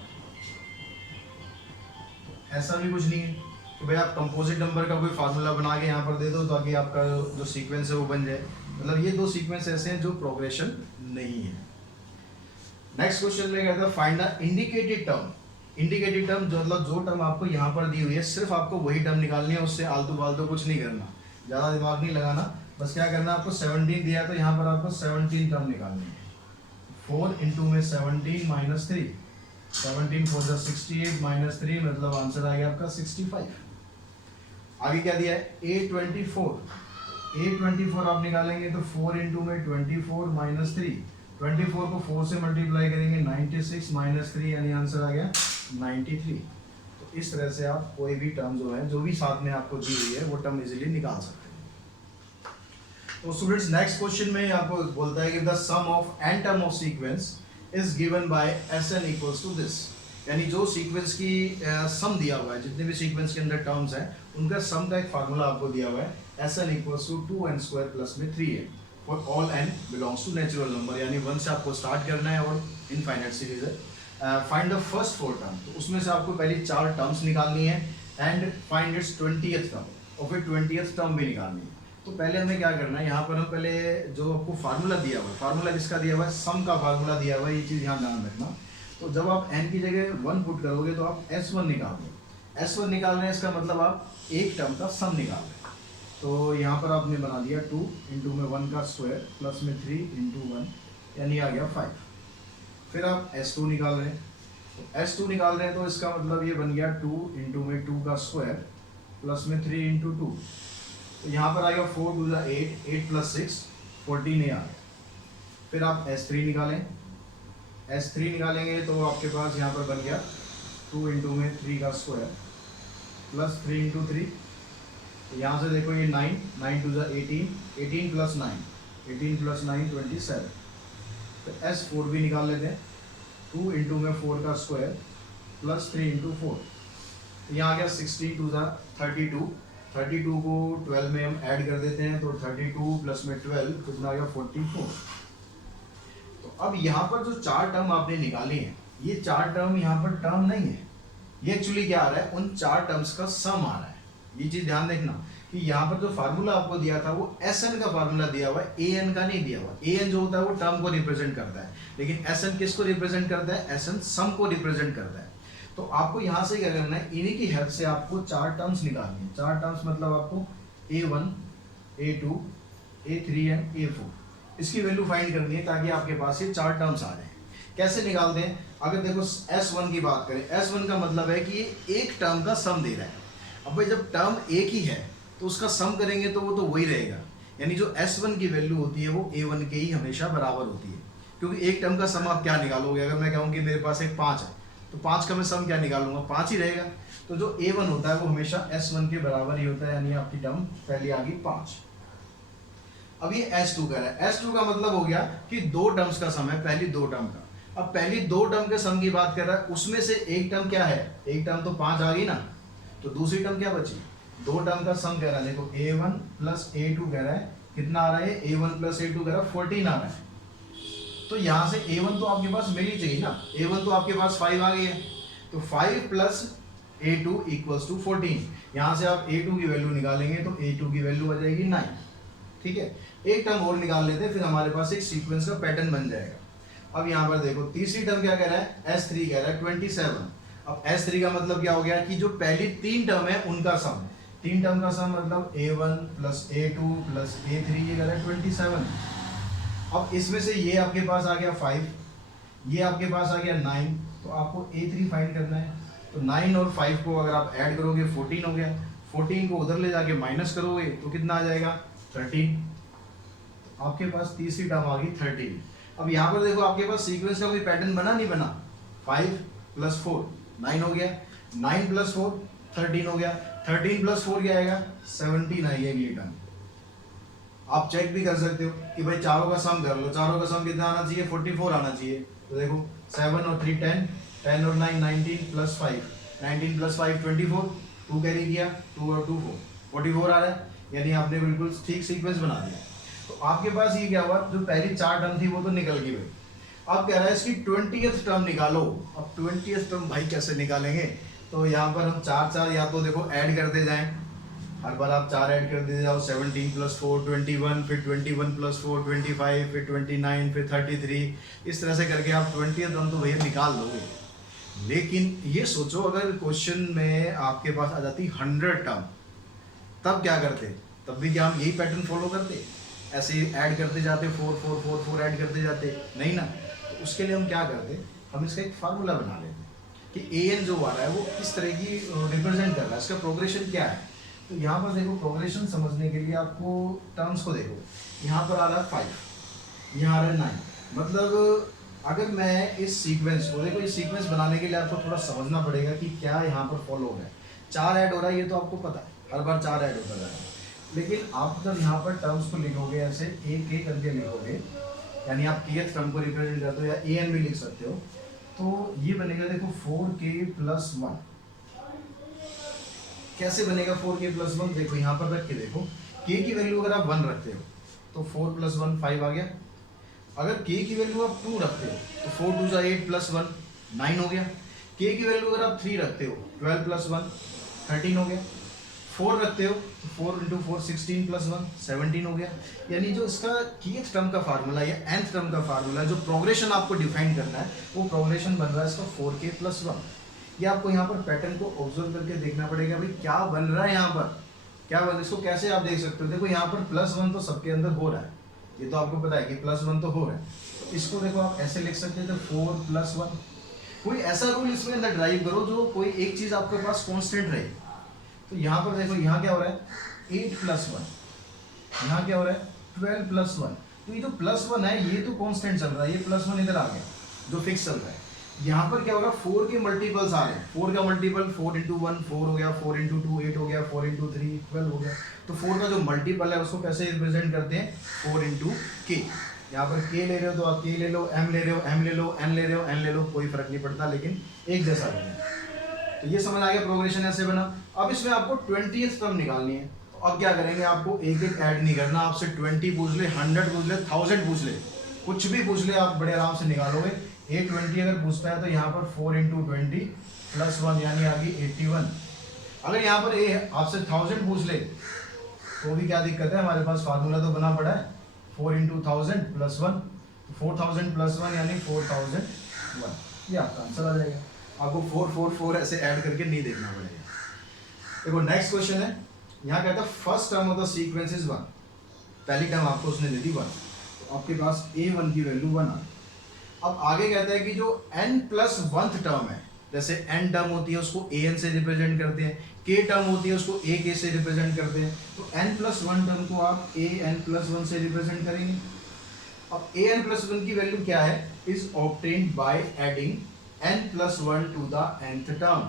ऐसा भी कुछ नहीं है कि भाई आप कंपोजिट नंबर का कोई फार्मूला बना के यहाँ पर दे दो ताकि आपका जो सीक्वेंस है वो बन जाए। मतलब ये दो सीक्वेंस ऐसे हैं जो प्रोग्रेशन नहीं है। नेक्स्ट क्वेश्चन में कहता है find the indicated term. Indicated term जो मतलब जो टर्म आपको यहाँ पर दी हुई है सिर्फ आपको वही टर्म निकालनी है, उससे आलतू फालतू कुछ नहीं करना, ज़्यादा दिमाग नहीं लगाना। बस क्या करना है, आपको 17 दिया है तो यहाँ पर आपको 17 टर्म निकालनी है। 4 इंटू में 17 माइनस 3, 17 4 जा 68 माइनस 3 मतलब आंसर आ गया आपका 65। आगे क्या दिया है A24। A24 आप निकालेंगे तो 4 इंटू में 24 माइनस 3, 24 को 4 से मल्टीप्लाई करेंगे 96 माइनस 3 यानी आंसर आ गया 93। तो इस तरह से आप कोई भी टर्म जो है, जो भी साथ में आपको दी हुई है वो टर्म इजीली निकाल सकते हैं। तो स्टूडेंट्स नेक्स्ट क्वेश्चन में आपको बोलता है कि the sum of n term of sequence is given by Sn equals to this, यानी जो सीक्वेंस की सम दिया हुआ है, जितने भी सीक्वेंस के अंदर टर्म्स हैं उनका सम का एक फार्मूला आपको दिया हुआ है Sn equals to 2n square plus में 3n for all n belongs to natural number, यानी 1 से आपको स्टार्ट करना है और इनफाइनाइट सीरीज है। फाइंड द फर्स्ट 4 टर्म, तो उसमें से आपको पहली 4 टर्म्स निकालनी है and find its 20th term और फिर 20th टर्म भी निकालनी है। तो पहले हमें क्या करना है, यहाँ पर हम पहले जो आपको फार्मूला दिया हुआ है, फार्मूला किसका दिया हुआ है, सम का फार्मूला दिया हुआ है, ये चीज़ यहाँ ध्यान रखना। तो जब आप n की जगह 1 पुट करोगे तो आप S1 निकाल दो, S1 निकाल रहे हैं इसका मतलब आप एक टर्म का सम निकाल रहे हैं। तो यहाँ पर आपने बना दिया 2 इंटू में 1 का स्क्वायर प्लस में 3 इंटू 1 यानी आ गया 5। फिर आप S2 निकाल रहे हैं, तो S2 निकाल रहे हैं तो इसका मतलब ये बन गया 2 इंटू में 2 का स्क्वायर प्लस में 3 इंटू 2, तो यहाँ पर आएगा 4 2 8, 8 प्लस 6 14 आ गया। फिर आप S3 निकालें, S3 निकालेंगे तो आपके पास यहाँ पर बन गया 2 इंटू में 3 का स्क्वायर प्लस 3 इंटू 3, तो यहाँ से देखो ये 9, 9 2 18, 18 प्लस 9, 18 प्लस 9 27। तो S4 भी निकाल लेते हैं, 2 इंटू में 4 का स्क्वायर प्लस 3 इंटू 4, तो यहाँ आ गया 16 2 32, 32 को 12 में हम ऐड कर देते हैं तो 32 प्लस में 12 कितना आ गया 44। तो अब यहाँ पर जो 4 टर्म आपने निकाली हैं, ये 4 टर्म यहाँ पर टर्म नहीं है, ये एक्चुअली क्या आ रहा है, उन 4 टर्म्स का सम आ रहा है। ये चीज ध्यान देखना कि यहाँ पर जो फार्मूला आपको दिया था वो Sn का फार्मूला दिया हुआ है, An का नहीं दिया हुआ। An जो होता है वो टर्म को रिप्रेजेंट करता है, लेकिन Sn किसको रिप्रेजेंट करता है, Sn सम को रिप्रेजेंट करता है। तो आपको यहाँ से क्या करना है, इन्हीं की हेल्प से आपको 4 टर्म्स निकालनी है। 4 टर्म्स मतलब आपको A1 A2 A3 and A4, इसकी वैल्यू फाइंड करनी है ताकि आपके पास ये 4 टर्म्स आ जाए। कैसे निकालते हैं, अगर देखो S1 की बात करें, S1 का मतलब है कि ये एक टर्म का सम दे रहा है। अब भाई जब टर्म एक ही है तो उसका सम करेंगे तो वो तो वही रहेगा, यानी जो S1 की वैल्यू होती है वो A1 के ही हमेशा बराबर होती है, क्योंकि एक टर्म का सम आप क्या निकालोगे, अगर मैं कहूँ कि मेरे पास एक 5 है तो 5 का मैं सम क्या निकालूंगा, 5 ही रहेगा। तो जो A1 होता है वो हमेशा S1 के बराबर ही होता है, यानी आपकी टर्म पहली आ गई 5। अब ये S2 का है, S2 का मतलब हो गया कि 2 टर्म्स का सम है, पहली 2 टर्म का। अब पहली 2 टर्म के सम की बात कर रहा है, उसमें से एक टर्म क्या है, एक टर्म तो 5 आ गई ना, तो दूसरी टर्म क्या बची, 2 टर्म का सम कह रहा है। देखो A1 प्लस A2 कह रहा है, कितना आ रहा है, A1 प्लस A2 कह रहा है 14 आ रहा है। तो यहाँ से A1 तो आपके पास मिल ही चाहिए ना, A1 तो आपके पास 5 आ गई है, तो 5 प्लस A2 इक्वल्स टू 14। यहाँ से आप A2 की वैल्यू निकालेंगे तो A2 की वैल्यू आ जाएगी 9। ठीक है, एक टर्म और निकाल लेते हैं, फिर हमारे पास एक सीक्वेंस का पैटर्न बन जाएगा। अब यहाँ पर देखो तीसरी टर्म क्या कह रहा है, S3 कह रहा है 27। अब S3 का मतलब क्या हो गया कि जो पहली 3 टर्म है उनका सम, 3 टर्म का सम मतलब A1 plus A2 plus A3, ये कह रहा है 27। अब इसमें से ये आपके पास आ गया 5, ये आपके पास आ गया 9, तो आपको A3 फाइंड करना है। तो 9 और 5 को अगर आप ऐड करोगे 14 हो गया, 14 को उधर ले जाके माइनस करोगे तो कितना आ जाएगा 13। आपके पास तीसरी टर्म आ गई 13। अब यहाँ पर देखो आपके पास सीक्वेंस का कोई पैटर्न बना नहीं बना, 5 प्लस 4 9 हो गया, 9 प्लस 4 13 हो गया, 13 प्लस 4 क्या आएगा 17 आएगी अगली टर्म। आप चेक भी कर सकते हो कि भाई चारों का सम कर लो, चारों का सम कितना आना चाहिए 44 आना चाहिए। तो देखो 7 और 3 10, 10 और 9 19 प्लस 5, 19 प्लस 5 24, 2 कैरी किया, 2 और 2 4, 44 आ रहा है, यानी आपने बिल्कुल ठीक सीक्वेंस बना दिया। तो आपके पास ये क्या हुआ, जो पहली 4 टर्म थी वो तो निकल गई भाई। अब कह रहा है इसकी 20th टर्म निकालो। अब 20th टर्म भाई कैसे निकालेंगे, तो यहाँ पर हम 4 या तो देखो ऐड करते जाएं, हर बार आप 4 ऐड कर दे जाओ, 17 प्लस 4 21, फिर 21 प्लस 4 25, फिर 29, फिर 33, इस तरह से करके आप 20th टर्म तो भैया निकाल दोगे। लेकिन ये सोचो अगर क्वेश्चन में आपके पास आ जाती 100 टर्म, तब क्या करते, तब भी क्या हम यही पैटर्न फॉलो करते, ऐसे ऐड करते जाते 4 4 4 4 ऐड करते जाते, नहीं ना। तो उसके लिए हम क्या करते, हम इसका एक फार्मूला बना लेते कि an जो आ रहा है वो किस तरह की रिप्रेजेंट कर रहा है, इसका प्रोग्रेशन क्या है। तो यहाँ पर देखो प्रोग्रेशन समझने के लिए आपको टर्म्स को देखो, यहाँ पर आ रहा है 5, यहाँ आ रहा है 9, मतलब अगर मैं इस सीक्वेंस को देखो, इस सीक्वेंस बनाने के लिए आपको थोड़ा समझना पड़ेगा कि क्या यहाँ पर फॉलो हो रहा है। 4 ऐड हो रहा है, ये तो आपको पता है, हर बार 4 ऐड होता है, लेकिन आप जब यहाँ पर टर्म्स को लिखोगे ऐसे एक एक करके लिखोगे, यानी आप kth टर्म को रिप्रेजेंट करते हो या an भी लिख सकते हो, तो ये बनेगा देखो 4k+1। कैसे बनेगा 4k+1? देखो यहाँ पर रख के देखो, k की वैल्यू अगर आप 1 रखते हो तो 4+1 5 आ गया। अगर k की वैल्यू आप 2 रखते हो तो 4 2 8 +1 9 हो गया। k की वैल्यू अगर आप 3 रखते हो 12 +1 13 हो गया। 4 रखते हो तो 4 × 4 16 +1 17 हो गया। यानी जो इसका kth टर्म का फार्मूला या nth टर्म का फार्मूला, जो प्रोग्रेशन आपको डिफाइन करना है, वो प्रोग्रेशन बन रहा है इसका 4k+1। ये आपको यहाँ पर पैटर्न को ऑब्जर्व करके देखना पड़ेगा, भाई क्या बन रहा है यहाँ पर, क्या बन, इसको कैसे आप देख सकते हो। देखो यहाँ पर +1 तो सबके अंदर हो रहा है, ये तो आपको पता है कि +1 तो हो रहा है। तो इसको देखो आप ऐसे लिख सकते हैं, तो 4+1। कोई ऐसा रूल इसमें अंदर ड्राइव करो जो कोई एक चीज आपके पास कांस्टेंट रहे। तो यहाँ पर देखो, यहाँ क्या हो रहा है 8+1, यहाँ क्या हो रहा है 12+1। तो ये जो +1 है ये तो कांस्टेंट चल रहा है, ये +1 इधर आ गया जो फिक्स चल रहा है। यहाँ पर क्या हो रहा है 4 के मल्टीपल्स आ रहे हैं। 4 का मल्टीपल 4 × 1 4 हो गया, 4 × 2 8 हो गया, 4 × 3 12 हो गया। तो 4 का जो मल्टीपल है उसको कैसे रिप्रेजेंट करते हैं 4 × k। यहाँ पर k ले रहे हो तो आप k ले लो, m ले रहे हो m ले लो, n ले रहे हो n ले लो, कोई फर्क नहीं पड़ता, लेकिन एक जैसा बने। तो ये समझ आ गया प्रोग्रेशन ऐसे बना। अब इसमें आपको 20th टर्म निकालनी है। तो अब क्या करेंगे, आपको एक एक ऐड नहीं करना, आपसे 20 पूछ ले, 100 पूछ ले, 1000 पूछ ले, कुछ भी पूछ ले, आप बड़े आराम से निकालोगे। 820 अगर पूछता है तो यहाँ पर 4 × 20 +1 यानी आ गई 81। अगर यहाँ पर आपसे 1000 पूछ ले तो भी क्या दिक्कत है, हमारे पास फार्मूला तो बना पड़ा है 4 × 1000 +1, 4000 +1 यानी 4001। ये आपका आंसर आ जाएगा। आपको 4 4 4 ऐसे ऐड करके नहीं देखना पड़ेगा। देखो नेक्स्ट क्वेश्चन है, यहाँ कहता है first term of the sequence is 1। पहली टर्म आपको उसने दे दी 1, तो आपके पास a1 की वैल्यू 1 आ। अब आगे कहता है कि जो n+1th टर्म है, जैसे n टर्म होती है उसको an से रिप्रेजेंट करते हैं, k टर्म होती है उसको ak से रिप्रेजेंट करते हैं, तो n+1 टर्म को आप an+1 से रिप्रेजेंट करेंगे। अब an+1 की वैल्यू क्या है, is obtained by adding n+1 to the nth term.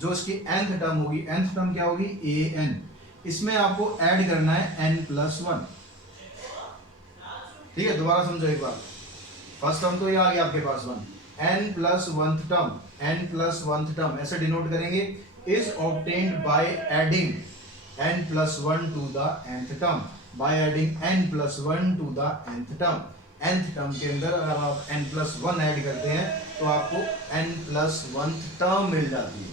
जो इसकी nth टर्म होगी, nth टर्म क्या होगी an, इसमें आपको ऐड करना है n+1। ठीक है, दोबारा समझो एक बार। फर्स्ट टर्म तो ये आ गया आपके पास 1, n+1th टर्म, n+1th टर्म ऐसे डिनोट करेंगे, is obtained by adding n+1 to the nth term, by adding n+1 to the nth term. nth term के अंदर अगर आप n+1 ऐड करते हैं तो आपको n+1th टर्म मिल जाती है।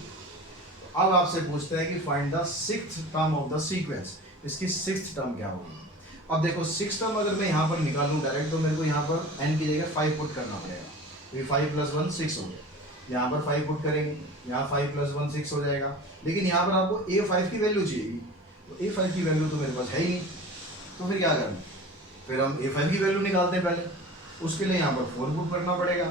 अब आपसे पूछता है कि find the 6th term of the sequence, इसकी 6th टर्म क्या होगी। अब देखो 6 टर्म अगर मैं यहाँ पर निकालूं डायरेक्ट, तो मेरे को यहाँ पर n की जगह 5 पुट करना पड़ेगा, तो 5 + 1 6 हो गया। यहाँ पर 5 पुट करेंगे, यहाँ 5 + 1 6 हो जाएगा। लेकिन यहाँ पर आपको a5 की वैल्यू चाहिए, तो a5 की वैल्यू तो मेरे पास है ही नहीं, तो फिर क्या करना, फिर हम a5 की वैल्यू निकालते हैं पहले। उसके लिए यहाँ पर 4 पुट करना पड़ेगा,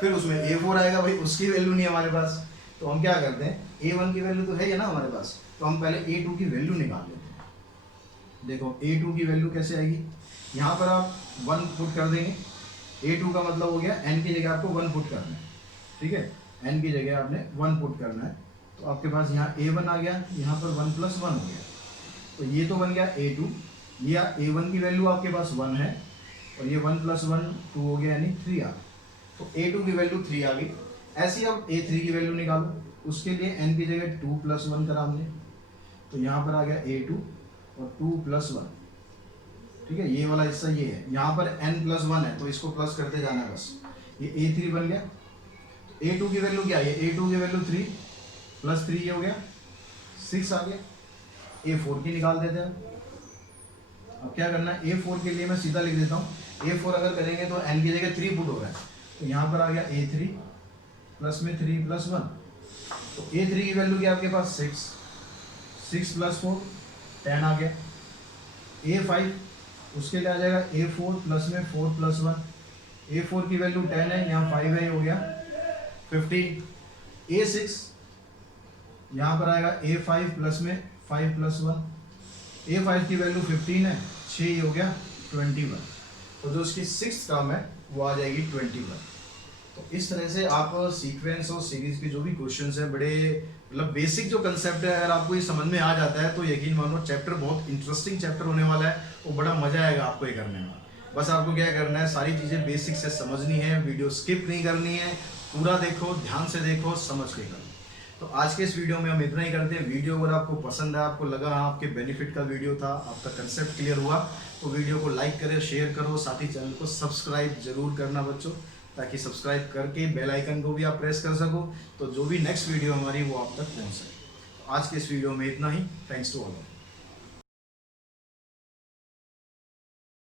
फिर उसमें a4 आएगा, भाई उसकी वैल्यू नहीं है हमारे पास, तो हम क्या करते हैं, a1 की वैल्यू तो है ही ना हमारे पास, तो हम पहले a2 की वैल्यू निकाल लेते हैं। देखो a2 की वैल्यू कैसे आएगी, यहाँ पर आप 1 पुट कर देंगे, a2 का मतलब हो गया n की जगह आपको 1 पुट करना है। ठीक है, n की जगह आपने 1 पुट करना है, तो आपके पास यहाँ a1 आ गया, यहाँ पर 1 + 1 हो गया, तो ये तो बन गया a2। ये a1 की वैल्यू आपके पास 1 है, और ये 1 + 1 2 हो गया, यानी 3 आ गया, तो a2 की वैल्यू 3 आ गई। ऐसे अब a3 की वैल्यू निकालो, उसके लिए n की जगह 2 + 1 करा हमने, तो यहाँ पर आ गया a2 और 2 + 1। ठीक है, ये वाला हिस्सा ये है, यहाँ पर n+1 है तो इसको प्लस करते जाना है बस। ये a3 बन गया, a2 की वैल्यू क्या है, a2 की वैल्यू 3 + 3 ये हो गया 6 आ गया। a4 की निकाल देते हैं। अब क्या करना है, a4 के लिए मैं सीधा लिख देता हूँ, a4 अगर करेंगे तो n की जगह 3 पुट हो रहा है, तो यहाँ पर आ गया a3 प्लस में 3 + 1, तो a3 की वैल्यू क्या आपके पास 6 + 4 10 आ गया। a5 उसके लिए आ जाएगा a4 प्लस में 4 + 1, a4 की वैल्यू 10 है, यहाँ 5 है, हो गया 15। a6 यहाँ पर आएगा a5 प्लस में 5 + 1, A5 की वैल्यू 15 है, 6 हो गया 21, तो जो उसकी 6th टर्म है वो आ जाएगी 21। तो इस तरह से आप सीक्वेंस और सीरीज के जो भी क्वेश्चंस हैं, बड़े मतलब बेसिक जो कंसेप्ट है, अगर आपको ये समझ में आ जाता है तो यकीन मानो चैप्टर बहुत इंटरेस्टिंग चैप्टर होने वाला है, वो बड़ा मजा आएगा आपको ये करने में। बस आपको क्या करना है, सारी चीज़ें बेसिक से समझनी है, वीडियो स्किप नहीं करनी है, पूरा देखो, ध्यान से देखो, समझ के करो। तो आज के इस वीडियो में हम इतना ही करते हैं। वीडियो अगर आपको पसंद है, आपको लगा हाँ आपके बेनिफिट का वीडियो था, आपका कंसेप्ट क्लियर हुआ, तो वीडियो को लाइक करें, शेयर करो, साथ ही चैनल को सब्सक्राइब जरूर करना बच्चों, ताकि सब्सक्राइब करके बेल आइकन को भी आप प्रेस कर सको, तो जो भी नेक्स्ट वीडियो हमारी वो आप तक पहुंच सके। तो आज के इस वीडियो में इतना ही। Thanks to all.